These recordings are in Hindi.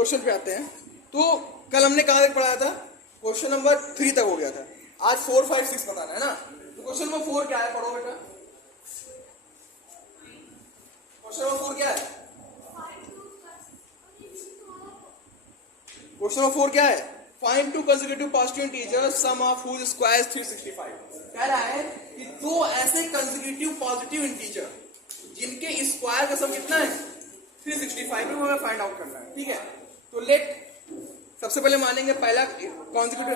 क्वेश्चन पे आते हैं। तो कल हमने कहाँ तक पढ़ाया था? क्वेश्चन नंबर 3 तक हो गया था। आज 4, 5, 6 बताना है ना। तो क्वेश्चन नंबर 4 क्या है, पढ़ो बेटा। क्वेश्चन नंबर 4 क्या है? क्वेश्चन नंबर 4 क्या है? Find two consecutive positive integers sum of whose square 365। कह रहा है कि दो ऐसे कंसेक्यूटिव पॉजिटिव इंटीजर जिनके स्क्वायर का सम कितना है 365 में हमें फाइंड आउट करना है। ठीक है, तो लेट सबसे पहले मानेंगे पहला कंसेक्यूटिव,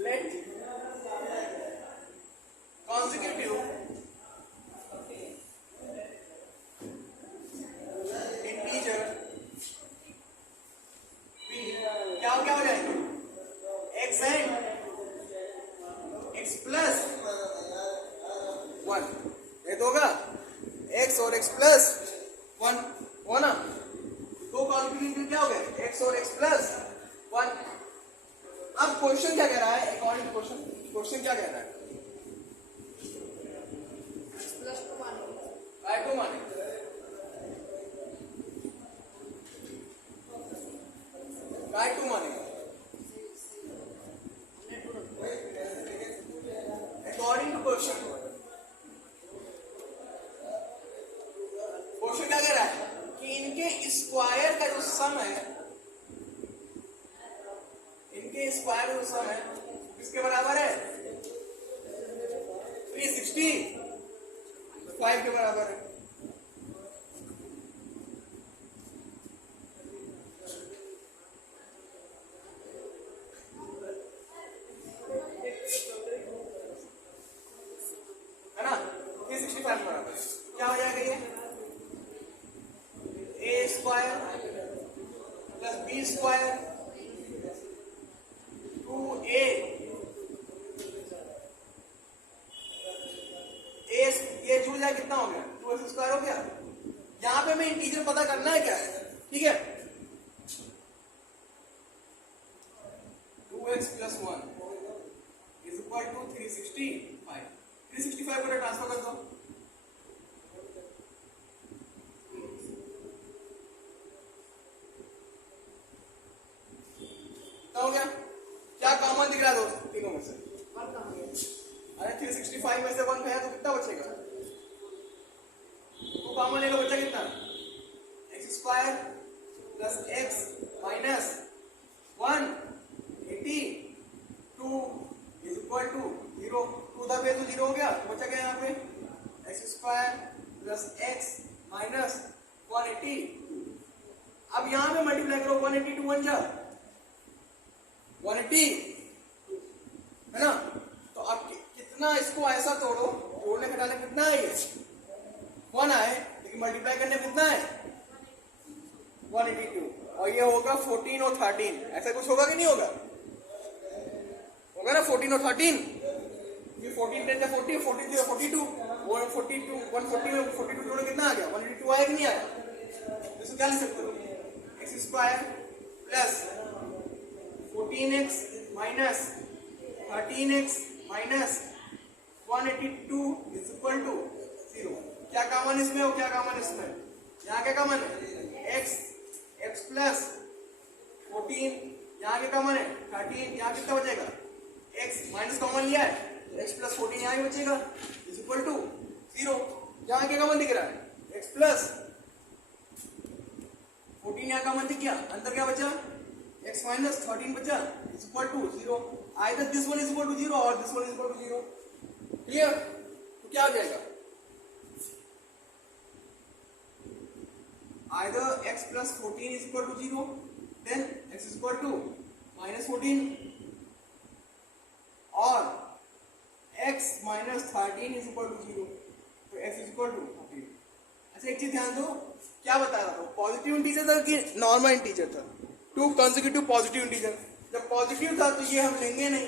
लेट कंसेक्यूटिव इंटीजर क्या हो जाएंगे एक्स एंड एक्स प्लस 1। ये तो होगा एक्स और एक्स प्लस 1 हो ना। दो कॉन्फिगरेशन क्या हो गए एक्स और एक्स प्लस 1। अब क्वेश्चन क्या कह रहा है? अकॉर्डिंग टू क्वेश्चन क्या कह रहा है? बाय 2 माने बाय 2 मानेगा अकॉर्डिंग टू क्वेश्चन क्या कह रहा है कि इनके स्क्वायर का जो सम है, इनके स्क्वायर का जो सम है किसके बराबर है 365 के बराबर है। है ना, 365 के बराबर क्या हो जाएगा? ये a square plus b square 2a ये जुड़ जाए कितना हो गया 2x स्क्वायर हो गया। यहां पे हमें इंटीजर पता करना है क्या है, ठीक है। 2x plus 1 is equal to 365 को ट्रांसफर कर दो। हो गया, क्या कॉमन दिख रहा है दोस्त तीनों में से? अरे 365 में से 1 गया तो कितना बचेगा? तो कॉमन ले लो, बचा कितना x square plus x minus 182 is equal to 0। 2 the base 0 हो गया, तो बचा क्या यहाँ पे x square plus x minus 180। अब यहाँ पे मल्टीप्लाई करो 180 टू 1 जा 180 है ना। तो अब कितना इसको ऐसा तोड़ो, जोड़ने घटाने कितना है ये 1 आए, लेकिन मल्टीप्लाई करने कितना है 182 और ये होगा 14 और 13। ऐसा कुछ होगा कि नहीं होगा? होगा ना 14 और 13। ये 14 10 40 43 42 142 140 में 42 जोड़ो कितना आ गया 182 आया कि नहीं आया? इसको क्या लिख सकते हो x square plus 14x minus 13x minus 182 is equal to 0। क्या कॉमन इसमें हो, क्या कॉमन इसमें? यहाँ क्या कॉमन है x प्लस 14, यहाँ क्या कॉमन है 13। यहाँ कितना बचेगा x माइनस कॉमन लिया है x प्लस 14 यहाँ ही बचेगा इज इक्वल टू 0। यहाँ क्या कॉमन दिख रहा है x प्लस 14 यहाँ कॉमन दिख गया, अंदर क्या बचा x माइनस 13 बचा is equal to 0। Either this one is equal to 0 और this one is equal to 0। Clear? तो क्या आ जाएगा either x plus 14 is equal to 0 then x is equal to minus 14 और x minus 13 is equal to 0। तो x इज इक्वल टू 14। अच्छा एक चीज ध्यान दो, क्या बता रहा था पॉजिटिव इंटीजर था कि नॉर्मल इंटीजर था? 2 कंसेक्यूटिव पॉजिटिव इंटीजर। जब पॉजिटिव था तो ये हम लेंगे नहीं।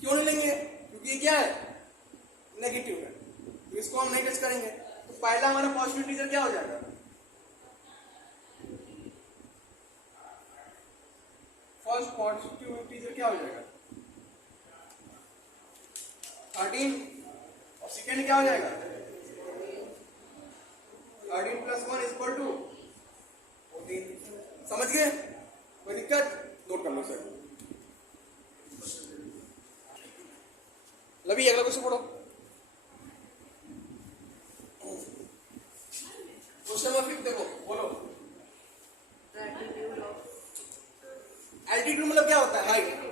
क्यों नहीं लेंगे? क्योंकि ये क्या है नेगेटिव है, तो इसको हम नहीं टच करेंगे। तो पहला हमारा पॉजिटिव इंटीजर क्या हो जाएगा फर्स्ट पॉजिटिव इंटीजर क्या हो जाएगा 13 और सेकेंड क्या हो जाएगा प्लस 1 इक्वल टू 14। समझ गए? कोई दिक्कत? नोट कर लो सर। लवी अगला क्वेश्चन पढ़ो। क्वेश्चन नंबर 5 देखो, बोलो। एल्टीट्यूड मतलब क्या होता है? हाइट।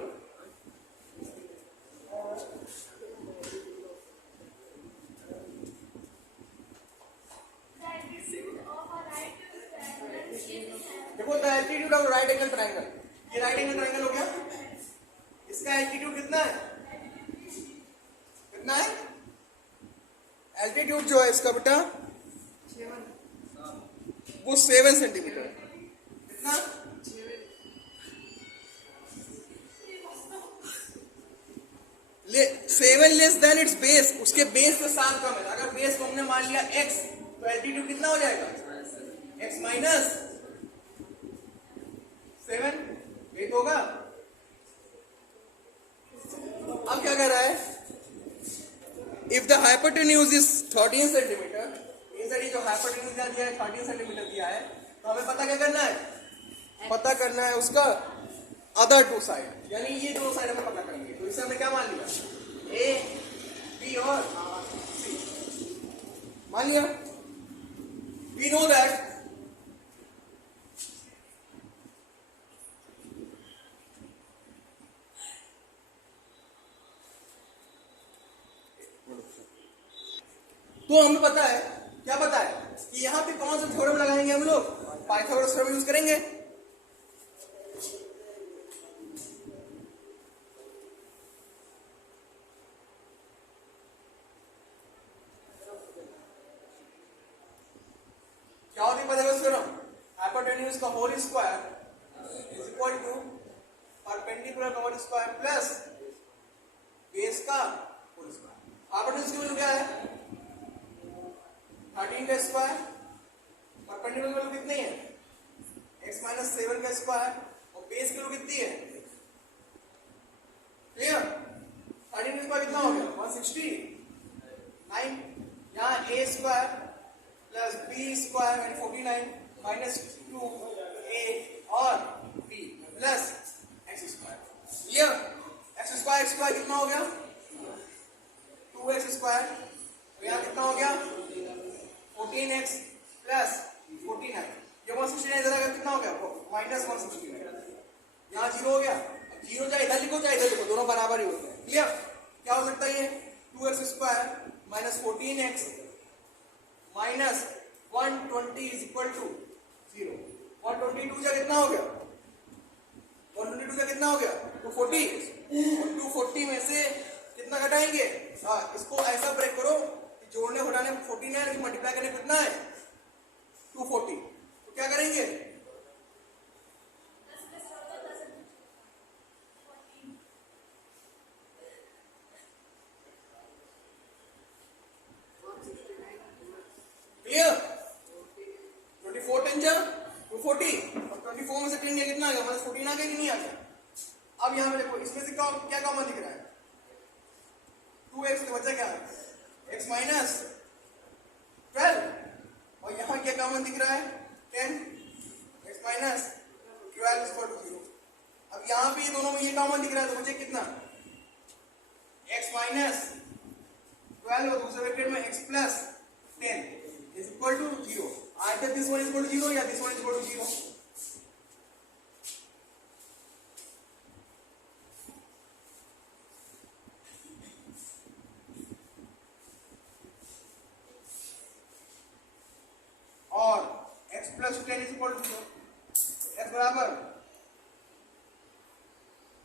देखो the altitude of right angle triangle, ये राइट एंगल ट्रायंगल हो गया, इसका एल्टीट्यूड कितना है? कितना है एल्टीट्यूड जो है इसका बेटा? वो 7 सेंटीमीटर। कितना? 7 लेस देन इट्स बेस, उसके बेस से 7 कम है। अगर बेस को हमने मान लिया x, तो एल्टीट्यूड कितना हो जाएगा? x माइनस 7, ये तो होगा। अब क्या कर रहा है? If the hypotenuse is 13 centimetre, ये जो हाइपोटेन्यूज दिया है 13 सेंटीमीटर दिया है, तो हमें पता क्या करना है? पता करना है उसका अदर टू साइड, यानी ये दो साइड हमें पता करेंगे। तो इसे हमने क्या मान लिया? ए, बी और सी मान लिया। वी नो दैट तो हमें पता है, क्या पता है कि यहां पे कौन सा थ्योरम लगाएंगे हम लोग? पाइथागोरस थ्योरम यूज करेंगे। क्या होती है पाइथागोरस थ्योरम? हाइपोटेन्यूज का whole square is equal to perpendicular का होल स्क्वायर प्लस बेस का होल स्क्वायर। हाइपोटेन्यूज की वैल्यू क्या है? 13 का स्क्वायर, परपेंडिकुलर की वैल्यू कितनी है? x माइनस 7 का स्क्वायर, और बेस की वैल्यू कितनी है? क्लियर? 13 का स्क्वायर कितना हो गया? 169। यहाँ a square plus b square यानी 49 माइनस 2a और b plus x square. Clear? x square कितना हो गया? 2x square. तो यहाँ कितना हो गया? 14x plus 49। ये 169 इधर आएगा, कितना हो गया? माइनस 169। यहाँ 0 हो गया। अब 0 चाहे इधर लिखो चाहे इधर लिखो, दोनों बराबर ही होते हैं। क्लियर? क्या हो सकता है ये? 2x square minus 14x minus 120 is equal to 0। 122 का कितना हो गया? 122 का कितना हो गया? 240। और 240 में से कितना घटाएंगे? इसको ऐसा ब्रेक करो, जोड़ने घटाने में 14 है, मल्टीप्लाई करने कितना है? 240। तो क्या करेंगे? क्लियर? 24 10 जा 240 और 24 में से 10 गया, कितना आ गया? मतलब 14 आ गया कि नहीं आ गया? अब यहां पे देखो, इसमें से क्या कॉमन दिख रहा है? 2x तो बचा क्या? x माइनस 12, और यहां क्या कॉमन दिख रहा है? 10। x minus 12 equal to 0। अब यहां पे दोनों में ये कॉमन दिख रहा है, तो बचे कितना? x माइनस 12 और दूसरे ब्रैकेट में x plus 10 is equal to 0। Either this one is equal to 0 या this one is equal to 0। और x plus 10 is equal to 0, x बराबर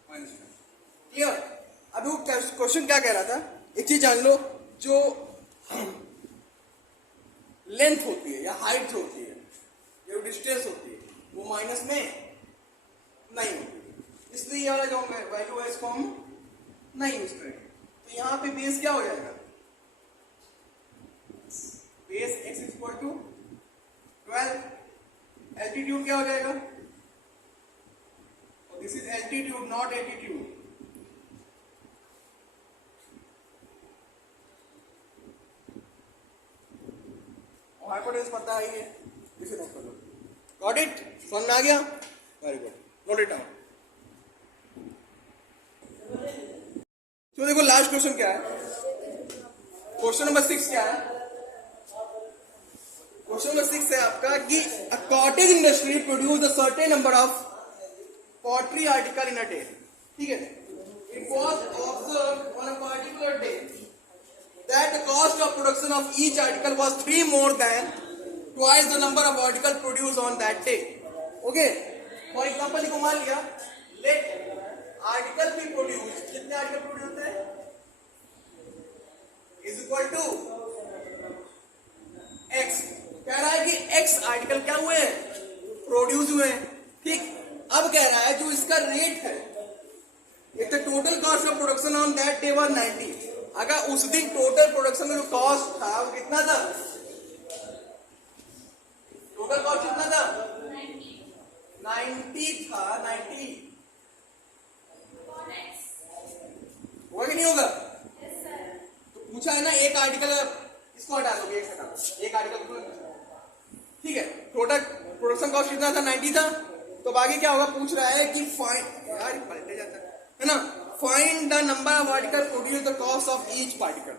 माइनस 10। क्लियर? अभी क्वेश्चन क्या कह रहा था? एक चीज जान लो, जो लेंथ होती है या हाइट जो होती है, जो डिस्टेंस होती है, वो माइनस में नहीं होती, इसलिए ये वाला जो वैल्यू है इसको हम नहीं यूज करेंगे। तो यहाँ पे बेस क्या हो जाएगा? Base x is equal to 12। Altitude क्या हो जाएगा? और this is altitude not altitude. Hypotenuse पता है ये इसे नोट कर लो. Got it? समझ में आ गया? Very good. Note it down. तो देखो लास्ट क्वेश्चन क्या है. क्वेश्चन नंबर 6 क्या है? क्वेश्चन नंबर 6 है आपका कि a cottage industry produce a certain number of pottery article in a day. ठीक है. It was observed on a particular day that the cost of production of each article was 3 more than twice the number of article produced on that day. Okay. For example, देखो मान लिया let article be produced. कितने आर्टिकल प्रोड्यूस होते हैं? Is equal to x. कह रहा है कि x आर्टिकल क्या हुए हैं? प्रोड्यूस हुए हैं. ठीक. अब कह रहा है जो इसका रेट है, एक तो total cost of production on that day was 90. अगर उस दिन टोटल प्रोडक्शन में जो कॉस्ट था वो कितना था? टोटल कॉस्ट कितना था? 90 था. 90 होगा कि नहीं होगा? तो पूछा है ना एक आर्टिकल, इसको हटा दो, एक आर्टिकल. ठीक है. टोटल प्रोडक्शन कॉस्ट कितना था? 90 था. तो आगे क्या होगा? पूछ रहा है कि फाइंड, यार पलटे जाता है ना, find the number of article produce the cost of each article.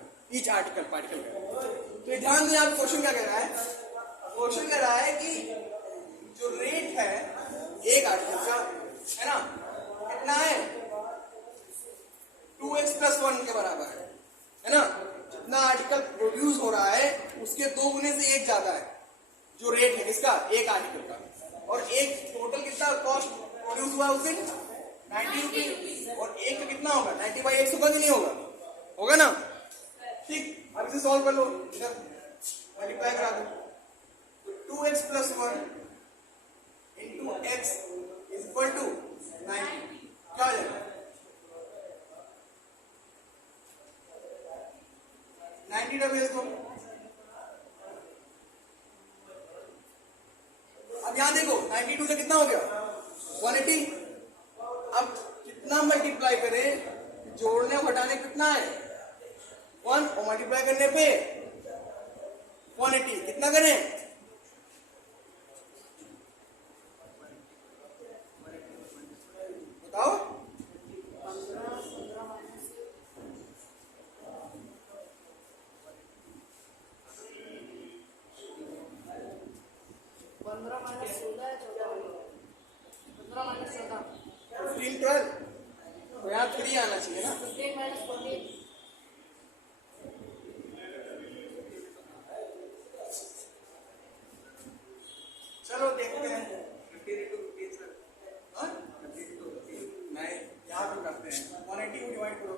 तो ध्यान दें आप, क्वेश्चन क्या कह रहा है? क्वेश्चन कह रहा है कि जो रेट है एक आर्टिकल का, है ना, कितना है? 2x + 1 के बराबर है ना. जितना आर्टिकल प्रोड्यूस हो रहा है उसके 2 गुने से 1 ज्यादा है जो रेट है किसका? एक आर्टिकल का. और एक टोटल कितना कॉस्ट प्रोड्यूस हुआ उस दिन? 90 रुपीज. और एक का कितना होगा? 90/100 होगा कि नहीं होगा? होगा ना. ठीक. अब इसे सॉल्व कर लो, इधर मल्टीप्लाई करा दो. तो 2x + 1 into x is equal to 90. क्या हो जाएगा? 90 डबल इसको. अब यहां देखो 92 से कितना हो गया? 180. अब कितना मल्टीप्लाई करें? जोड़ने और घटाने कितना है? 1. और मल्टीप्लाई करने पे 180. कितना करें? बताओ. 15 12. तो यहाँ 3 आना चाहिए ना. 15 - 14. चलो देखते हैं. 52 रुपीज सर. नहीं, यहाँ पे करते हैं. 180 को डिवाइड करो.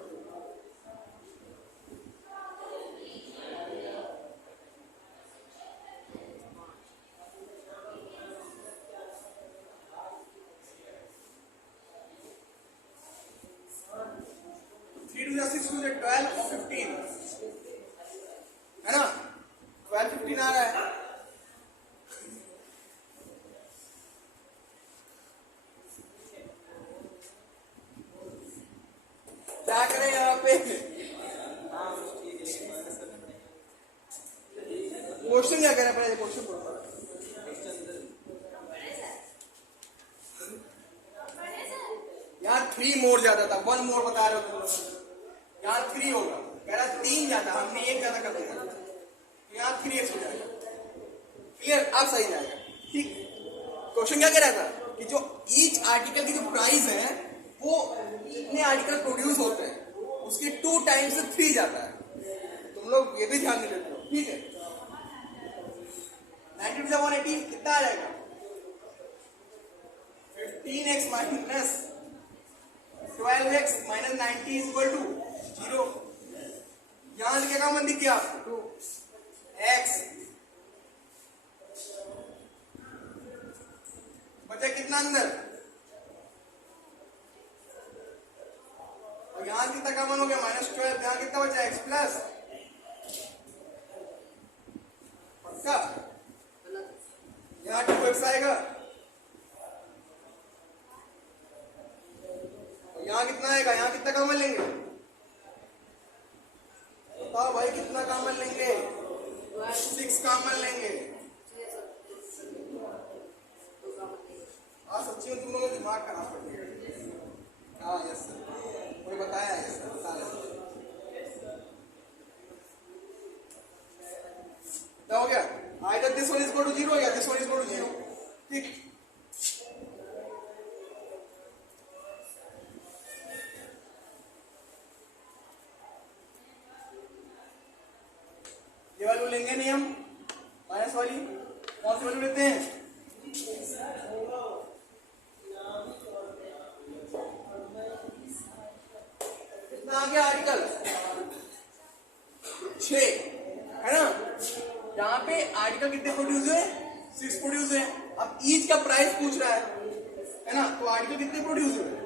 3 2 6 2 12 और 15 है ना. 12 15 आ रहा है. क्या करें यहाँ पे? क्वेश्चन क्या करें? पहले क्वेश्चन पढ़ो. यहाँ 3 मोर ज्यादा था. 1 मोर बता रहे हो. यहाँ 3 होगा. कह रहा 3 ज्यादा, हमने 1 ज्यादा कर दिया. तो यहाँ 3x हो जाएगा. क्लियर? अब सही जाएगा. ठीक. क्वेश्चन क्या कह रहा था कि जो ईच आर्टिकल की जो प्राइस है वो जितने आर्टिकल प्रोड्यूस होते हैं उसके 2 टाइम्स से 3 जाता है. तुम लोग ये भी ध्यान में रखो. ठीक है. 90 से 180 कितना आ जाएगा? 15x minus 12x minus 90 is equal to 0. यहां से क्या मन दिख गया? 2x. बचा कितना अंदर? और यहां कितना कॉमन हो गया? -12. यहां कितना बचा? x plus. पक्का? यहाँ 2x आएगा. और यहाँ कितना आएगा? यहाँ कितना कॉमन लेंगे? बताओ भाई कितना कॉमन लेंगे? 6 कॉमन लेंगे. क्या हो गया? Either this one is equal to 0 या this one is equal to 0. ठीक. ये वैल्यू लेंगे नहीं हम, माइनस वाली. कौन सी वैल्यू लेते हैं? कितना आ गया आर्टिकल? 6 है ना. यहाँ पे आर्टिकल कितने प्रोड्यूस हुए? 6 प्रोड्यूस हुए. अब ईच का प्राइस पूछ रहा है ना, तो आर्टिकल कितने प्रोड्यूस हुए?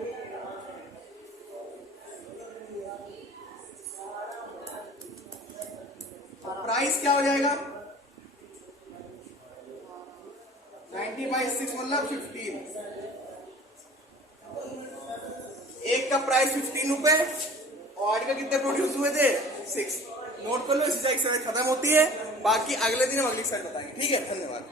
प्राइस क्या हो जाएगा? 90/6 मतलब 15. एक का प्राइस 15 रुपए और आर्टिकल कितने प्रोड्यूस हुए थे? 6. नोट कर लो. इसी से एक्सरसाइज खत्म होती है. बाकी अगले दिन हम अगली एक्सरसाइज बताएंगे. ठीक है, धन्यवाद.